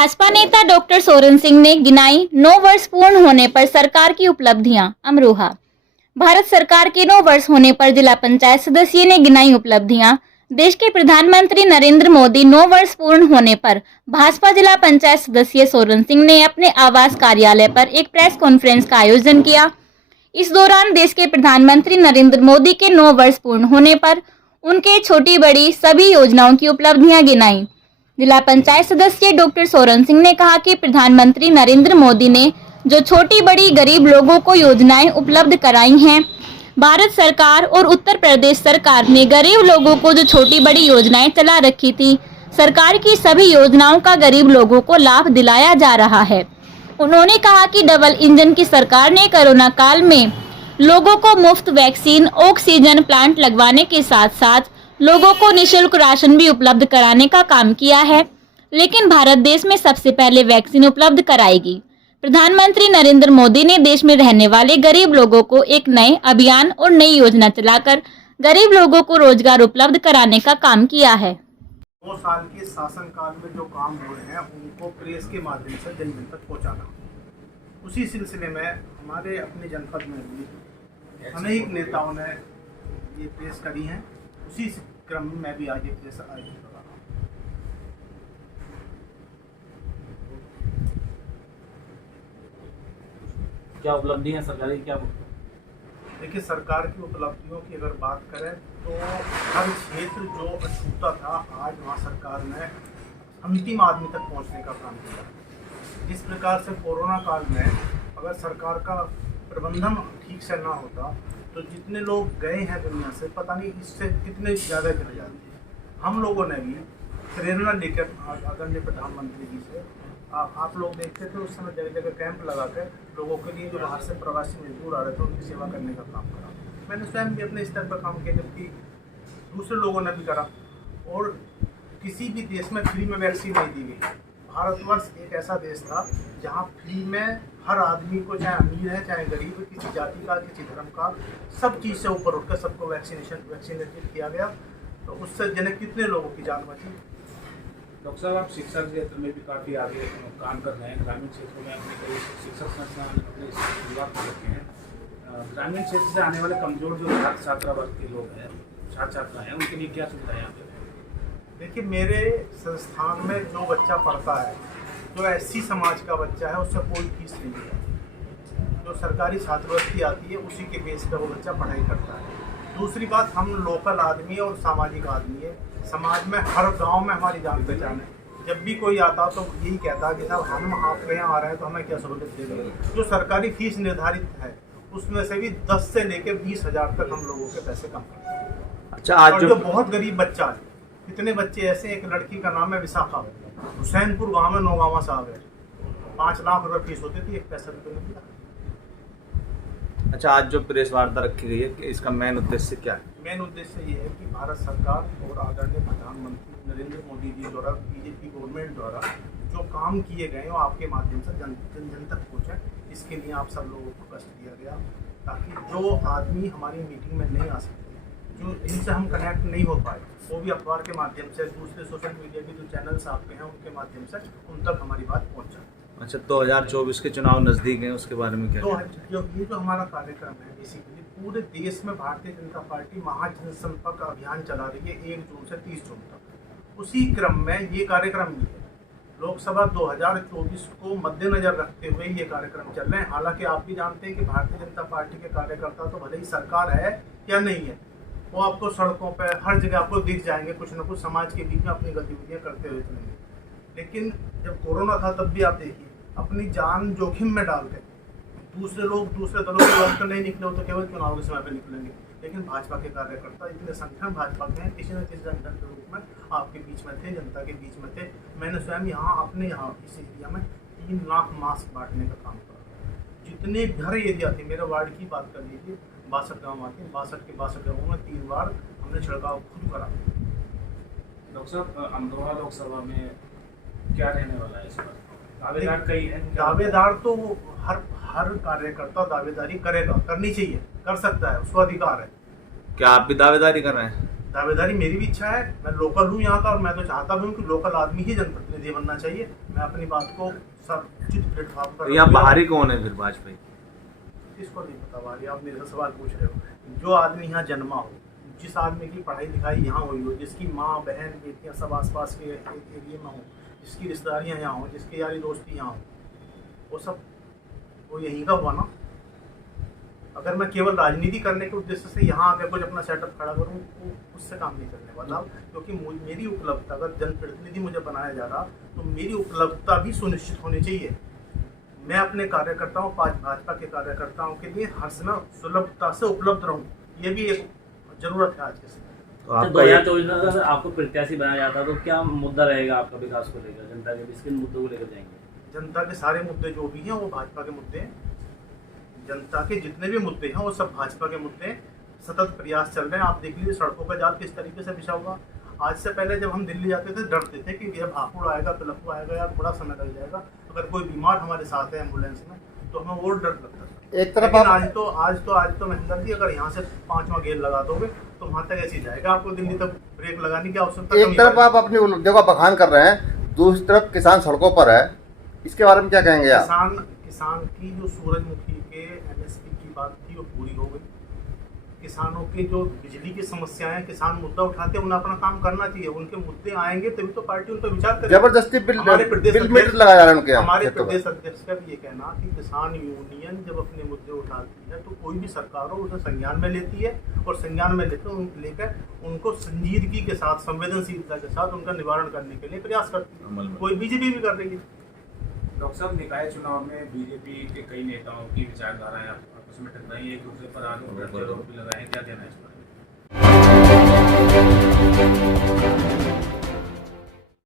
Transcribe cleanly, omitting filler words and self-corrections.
भाजपा नेता डॉक्टर सोरेन सिंह ने गिनाई 9 वर्ष पूर्ण होने पर सरकार की उपलब्धियां। अमरोहा। भारत सरकार के 9 वर्ष होने पर जिला पंचायत सदस्य ने गिनाई उपलब्धियां। देश के प्रधानमंत्री नरेंद्र मोदी 9 वर्ष पूर्ण होने पर भाजपा जिला पंचायत सदस्य सोरेन सिंह ने अपने आवास कार्यालय पर एक प्रेस कॉन्फ्रेंस का आयोजन किया। इस दौरान देश के प्रधानमंत्री नरेंद्र मोदी के 9 वर्ष पूर्ण होने पर उनके छोटी बड़ी सभी योजनाओं की उपलब्धियां गिनाई। जिला पंचायत सदस्य डॉक्टर सोरेन सिंह ने कहा कि प्रधानमंत्री नरेंद्र मोदी ने जो छोटी बड़ी गरीब लोगों को योजनाएं उपलब्ध कराई हैं, भारत सरकार और उत्तर प्रदेश सरकार ने गरीब लोगों को जो छोटी बड़ी योजनाएं चला रखी थी, सरकार की सभी योजनाओं का गरीब लोगों को लाभ दिलाया जा रहा है। उन्होंने कहा कि डबल इंजन की सरकार ने कोरोना काल में लोगों को मुफ्त वैक्सीन, ऑक्सीजन प्लांट लगवाने के साथ साथ लोगों को निःशुल्क राशन भी उपलब्ध कराने का काम किया है। लेकिन भारत देश में सबसे पहले वैक्सीन उपलब्ध कराएगी। प्रधानमंत्री नरेंद्र मोदी ने देश में रहने वाले गरीब लोगों को एक नए अभियान और नई योजना चलाकर गरीब लोगों को रोजगार उपलब्ध कराने का काम किया है। 2 साल के शासनकाल में जो काम हुए हैं उनको प्रेस के माध्यम से जन जन तक पहुँचाना। उसी सिलसिले में हमारे अपने जनपद में भी अनेक नेताओं ने ये प्रेस करी हैं। उसी क्रम में मैं भी आज एक प्रेस आयोजित कर रहा हूँ। क्या उपलब्धि है सरकारी? क्या देखिए, सरकार की उपलब्धियों की अगर बात करें तो हर क्षेत्र जो अछूता था, आज वहाँ सरकार ने अंतिम आदमी तक पहुँचने का काम किया। जिस प्रकार से कोरोना काल में अगर सरकार का प्रबंधन ठीक से ना होता तो जितने लोग गए हैं दुनिया से, पता नहीं इससे कितने ज़्यादा चले जाते। हम लोगों ने भी प्रेरणा लेकर आदरणीय प्रधानमंत्री जी से, आप लोग देखते थे उस समय जगह जगह कैंप लगाकर लोगों के लिए जो बाहर से प्रवासी मजदूर आ रहे थे उनकी सेवा करने का काम करा। मैंने स्वयं भी अपने स्तर पर काम किया, जबकि दूसरे लोगों ने भी करा। और किसी भी देश में फ्री में वैक्सीन नहीं दी गई। भारतवर्ष एक ऐसा देश था जहाँ फ्री में हर आदमी को, चाहे अमीर है चाहे गरीब है, किसी जाति का किसी धर्म का, सब चीज़ से ऊपर उठकर सबको वैक्सीनेटेड किया गया। तो उससे जने कितने लोगों की जान बची। डॉक्टर साहब, आप शिक्षा क्षेत्र में भी काफ़ी आगे काम कर रहे हैं। ग्रामीण क्षेत्रों में अपने कई शिक्षक संस्थान अपने विभाग कर रखे हैं। ग्रामीण क्षेत्र से आने वाले कमजोर जो छात्र छात्रा वर्ग के लोग हैं, छात्र छात्रा हैं, उनके लिए क्या सुविधा है यहाँ पे? देखिए, मेरे संस्थान में जो बच्चा पढ़ता है, जो एससी समाज का बच्चा है, उससे कोई फीस नहीं है। जो सरकारी छात्रवृत्ति आती है उसी के बेस पर वो बच्चा पढ़ाई करता है। दूसरी बात, हम लोकल आदमी और सामाजिक आदमी है। समाज में हर गांव में हमारी जान पहचान है। जब भी कोई आता तो यही कहता कि साहब हम आपके यहाँ आ रहे हैं तो हमें क्या सहूलियत दे देंगे। जो सरकारी फीस निर्धारित है उसमें से भी 10 से लेकर 20,000 तक हम लोगों के पैसे कम करते हैं। अच्छा, आज और जो बहुत गरीब बच्चा है, कितने बच्चे ऐसे, एक लड़की का नाम है विशाखा, हुसैनपुर गांव में नौगावा साहब है, 5 लाख रुपए फीस होती थी, एक पैसा भी नहीं दिया। अच्छा, आज जो प्रेस वार्ता रखी गई है कि इसका मेन उद्देश्य क्या है? मेन उद्देश्य ये है कि भारत सरकार और आदरणीय प्रधानमंत्री नरेंद्र मोदी जी द्वारा, बीजेपी गवर्नमेंट द्वारा जो काम किए गए हैं वो आपके माध्यम से जन जन तक पहुँचे। इसके लिए आप सब लोगों को कष्ट दिया गया, ताकि जो आदमी हमारी मीटिंग में नहीं आ सकते, जो जिनसे हम कनेक्ट नहीं हो पाए, वो भी अखबार के माध्यम से, दूसरे सोशल मीडिया के जो चैनल्स आपके हैं उनके माध्यम से उन तक हमारी बात पहुँच जाए। अच्छा, 2024 के चुनाव नज़दीक हैं, उसके बारे में क्या? तो ये जो हमारा कार्यक्रम है, बेसिकली पूरे देश में भारतीय जनता पार्टी महाजनसंपर्क अभियान चला रही है 1 जून से 30 जून तक। उसी क्रम में ये कार्यक्रम भी है। लोकसभा 2024 को मद्देनजर रखते हुए ये कार्यक्रम चल रहे हैं। हालांकि आप भी जानते हैं कि भारतीय जनता पार्टी के कार्यकर्ता तो भले ही सरकार है या नहीं है, वो आपको सड़कों पर हर जगह आपको दिख जाएंगे, कुछ न कुछ समाज के बीच में अपनी गतिविधियाँ करते हुए चलेंगे। लेकिन जब कोरोना था तब भी आप देखिए, अपनी जान जोखिम में डाल के दूसरे लोग, दूसरे दलों के लोग तो नहीं निकले, हो तो केवल चुनाव के समय पे निकलेंगे। लेकिन भाजपा के कार्यकर्ता इतने संख्या में भाजपा के हैं, किसी न किसी संगठन के रूप में आपके बीच में थे, जनता के बीच में थे। मैंने स्वयं यहाँ अपने यहाँ इस एरिया में 3 लाख मास्क बांटने का काम करा। जितने घर एरिया थे, मेरे वार्ड की बात कर लीजिए, 62 गाँव आते हैं, 62 के 62 गाँवों में 3 बार हमने छिड़काव खुद करा। डॉक्टर साहब, अमरोहा लोकसभा में क्या रहने वाला है इस पर? दावेदार कई हैं। दावेदार तो हर कार्यकर्ता दावेदारी करेगा, करनी चाहिए, कर सकता है, उसका अधिकार है। क्या आप भी दावेदारी कर रहे हैं? दावेदारी मेरी भी इच्छा है। मैं लोकल हूँ यहाँ का, और मैं तो चाहता भी हूँ कि लोकल आदमी ही जनप्रतिनिधि बनना चाहिए। मैं मैं अपनी बात को सब उचित प्लेटफॉर्म पर यहाँ रखूंगा। बाहरी कौन है फिर भाजपा? किसको नहीं पता भाई, आप मेरे से सवाल पूछ रहे हो। जो आदमी यहाँ जन्मा हो, जिस आदमी की पढ़ाई लिखाई यहाँ हुई हो, जिसकी माँ बहन बेटियाँ सब आसपास के एरिए में हो, जिसकी रिश्तेदारियाँ यहाँ हो, जिसकी यारी दोस्ती यहाँ हो, वो सब वो यहीं का हुआ ना। अगर मैं केवल राजनीति करने के उद्देश्य से यहाँ आकर कुछ अपना सेटअप खड़ा करूँ तो उससे काम नहीं चलने वाला, क्योंकि मेरी उपलब्धता, अगर जनप्रतिनिधि मुझे बनाया जा रहा तो मेरी उपलब्धता भी सुनिश्चित होनी चाहिए। मैं अपने कार्यकर्ताओं, भाजपा के कार्यकर्ताओं के लिए हर समय सुलभता से उपलब्ध रहूं, ये भी एक जरूरत है आज के समय। तो अच्छा, आपका ये 2024 में अगर आपको प्रत्याशी बनाया जाता तो क्या मुद्दा रहेगा आपका विकास को लेकर, जनता के किस किन मुद्दों को लेकर जाएंगे? जनता के सारे मुद्दे जो भी हैं वो भाजपा के मुद्दे हैं। जनता के जितने भी मुद्दे हैं वो सब भाजपा के मुद्दे हैं। सतत प्रयास चल रहे हैं। आप देख लीजिए सड़कों का जाल किस तरीके से बिछा हुआ। आज से पहले जब हम दिल्ली जाते थे डरते थे कि यह भाकुड़ आएगा, पिलखू आएगा, यार बड़ा समय लग जाएगा। अगर कोई बीमार हमारे साथ है एम्बुलेंस में तो हमें और डर लगता था। एक तरफ लेकिन आप आज तो महेंद्र जी, अगर यहाँ से 5वां गेयर लगा दोगे तो वहाँ तक ऐसे ही जाएगा, आपको दिल्ली तक ब्रेक लगाने की आवश्यकता एक तरफ आप अपनी उपलब्धियों का बखान कर रहे हैं, दूसरी तरफ किसान सड़कों पर है, इसके बारे में क्या कहेंगे आप? किसान की जो सूरजमुखी के एमएसपी की बात थी वो पूरी हो गई। किसानों की जो बिजली की समस्याएं हैं, किसान मुद्दा उठाते हैं, उन्हें अपना काम करना चाहिए। उनके मुद्दे आएंगे तभी तो पार्टी उन पर विचार करेगी। जबरदस्ती हमारे प्रदेश बिल मीटर लगाया जा रहा है उनके यहाँ हमारे खेतों पर। प्रदेश अध्यक्ष का भी ये कहना कि किसान यूनियन जब अपने मुद्दे उठाती है तो कोई भी सरकार हो उसे संज्ञान में लेती है और संज्ञान में लेकर उनको संजीदगी के साथ, संवेदनशीलता के साथ उनका निवारण करने के लिए प्रयास करती है। कोई बीजेपी भी कर रही है। डॉक्टर साहब, निकाय चुनाव में बीजेपी के कई नेताओं की विचारधाराएं आपस में टकराई, एक दूसरे पर आरोप लगाए, क्या कहना है इस पर?